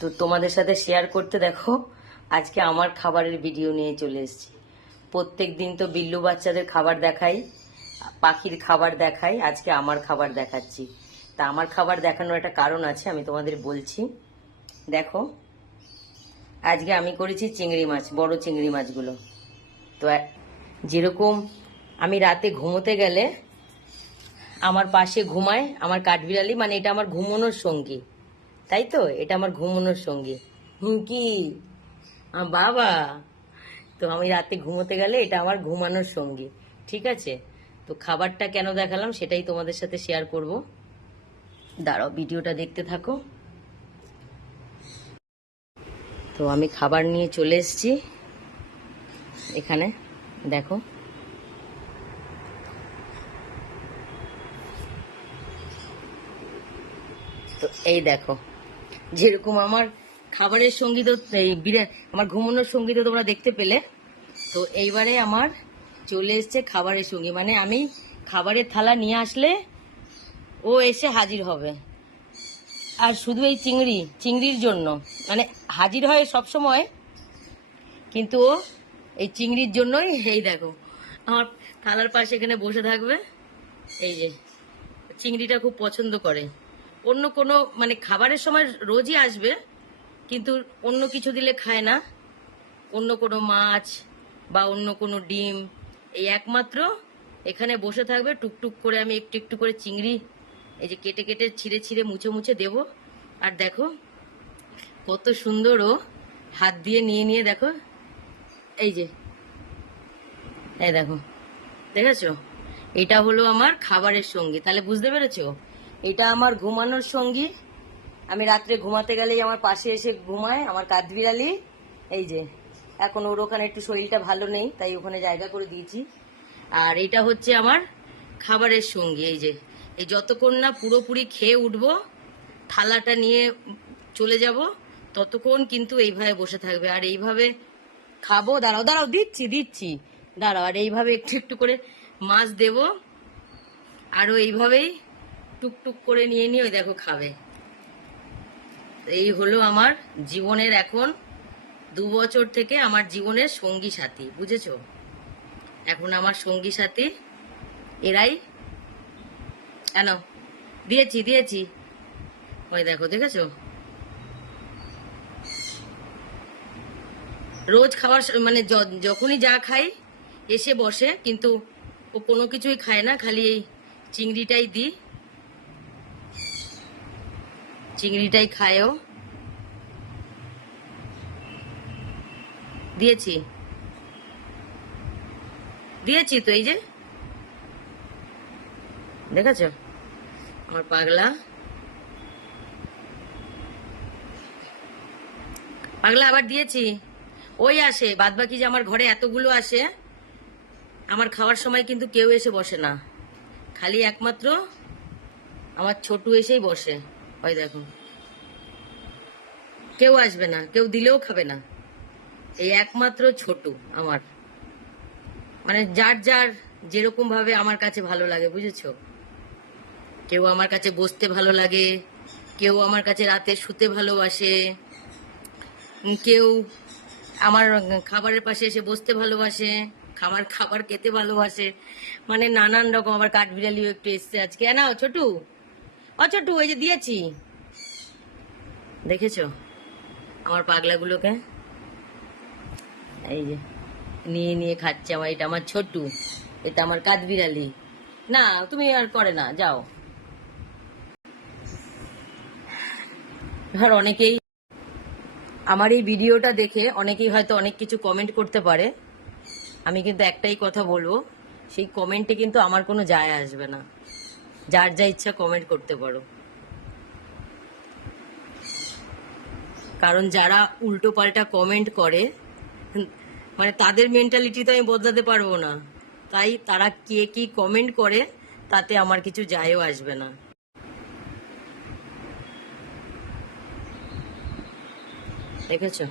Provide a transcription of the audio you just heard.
তো তোমাদের সাথে শেয়ার করতে দেখো আজকে আমার খাবারের ভিডিও নিয়ে চলে এসেছি। প্রত্যেক দিন তো বিল্লু বাচ্চাদের খাবার দেখাই, পাখির খাবার দেখাই, আজকে আমার খাবার দেখাচ্ছি। তা আমার খাবার দেখানোর একটা কারণ আছে, আমি তোমাদের বলছি। দেখো আজকে আমি করেছি চিংড়ি মাছ, বড় চিংড়ি মাছগুলো। তো যেরকম আমি রাতে ঘুমোতে গেলে আমার পাশে ঘুমায় আমার কাঠবিড়ালি, মানে এটা আমার ঘুমানোর সঙ্গী, তাই তো, এটা আমার ঘুমানোর সঙ্গী। কি বাবা, তো আমি রাতে ঘুমোতে গেলে এটা আমার ঘুমানোর সঙ্গী, ঠিক আছে। তো খাবারটা কেন দেখালাম সেটাই তোমাদের সাথে শেয়ার করব। দাঁড়াও, ভিডিওটা দেখতে থাকো। তো আমি খাবার নিয়ে চলে এসেছি এখানে, দেখো। তো এই দেখো, যেরকম আমার খাবারের সঙ্গী তো আমার ঘুমানোর সঙ্গী তো তোমরা দেখতে পেলে। তো এইবারে আমার চলে এসছে খাবারের সঙ্গী, মানে আমি খাবারের থালা নিয়ে আসলে ও এসে হাজির হবে। আর শুধু এই চিংড়ির জন্য, মানে হাজির হয় সব সময়, কিন্তু ও এই চিংড়ির জন্যই, এই দেখো আমার থালার পাশে এখানে বসে থাকবে। এই যে চিংড়িটা খুব পছন্দ করে। অন্য কোনো মানে খাবারের সময় রোজই আসবে, কিন্তু অন্য কিছু দিলে খায় না, অন্য কোনো মাছ বা অন্য কোনো ডিম, এই একমাত্র এখানে বসে থাকবে। টুকটুক করে আমি একটু একটু করে চিংড়ি এই যে কেটে কেটে ছিঁড়ে ছিঁড়ে মুছে মুছে দেবো। আর দেখো কত সুন্দর ও হাত দিয়ে নিয়ে নিয়ে, দেখো এই যে, এই দেখো, দেখেছো, এটা হলো আমার খাবারের সঙ্গী। তাহলে বুঝতে পেরেছো, এটা আমার ঘুমানোর সঙ্গী। আমি রাত্রে ঘুমাতে গেলেই আমার পাশে এসে ঘুমায় আমার কাঠবিড়ালি। এই যে এখন ওর ওখানে একটু শরীরটা ভালো নেই, তাই ওখানে জায়গা করে দিয়েছি। আর এটা হচ্ছে আমার খাবারের সঙ্গী। এই যে এই যতক্ষণ না পুরোপুরি খেয়ে উঠবো, থালাটা নিয়ে চলে যাব, ততক্ষণ কিন্তু এইভাবে বসে থাকবে। আর এইভাবে খাবো, দাঁড়াও দাঁড়াও, দিচ্ছি দাঁড়াও। আর এইভাবে একটু একটু করে মাছ দেবো, আরও এইভাবেই টুকটুক করে নিয়ে নিয়ে ওই দেখো খাবে। এই হলো আমার জীবনের এখন 2 বছর থেকে আমার জীবনের সঙ্গী সাথী, বুঝেছো। এখন আমার সঙ্গী সাথী এরাই। কেন দিয়েছি ওই দেখো, দেখেছো, রোজ খাবার মানে যখনই যা খাই এসে বসে, কিন্তু ও কোনো কিছুই খায় না, খালি এই চিংড়িটাই খায় ও। দিয়েছি তো, এই যে দেখেছো আমার পাগলা আবার দিয়েছি। ওই আসে বাদ বাকি, যে আমার ঘরে এতগুলো আসে, আমার খাওয়ার সময় কিন্তু কেউ এসে বসে না, খালি একমাত্র আমার ছোটু এসেই বসে। ওই দেখো, কেউ আসবে না, কেউ দিলেও খাবে না, এই একমাত্র ছোটু আমার। মানে যার যার যেরকম ভাবে আমার কাছে ভালো লাগে, বুঝেছো। কেউ আমার কাছে বসতে ভালো লাগে, কেউ আমার কাছে রাতে শুতে ভালোবাসে, কেউ আমার খাবারের পাশে এসে বসতে ভালোবাসে, খাবার খেতে ভালোবাসে, মানে নানান রকম। আবার কাঠবিড়ালিও একটু এসছে আজকে। নাও ছোটু, ছোটু, ওই যে দিয়েছি, দেখেছো আমার পাগলাগুলোকে, এই যে নিয়ে নিয়ে খাচ্ছে আমার। এটা আমার ছোটু, এটা আমার কাঠবিড়ালি। না তুমি আর করে না, যাও। ধর অনেকেই আমার এই ভিডিওটা দেখে অনেকেই হয়তো অনেক কিছু কমেন্ট করতে পারে, আমি কিন্তু একটাই কথা বলবো, সেই কমেন্টে কিন্তু আমার কোনো যায় আসবে না, যার যা ইচ্ছা কমেন্ট করতে পারো। কারণ যারা উল্টো পাল্টা কমেন্ট করে, মানে তাদের মেন্টালিটি তো আমি বদলাতে পারবো না, তাই তারা কে কি কমেন্ট করে তাতে আমার কিছু যায়ও আসবে না। দেখেছো।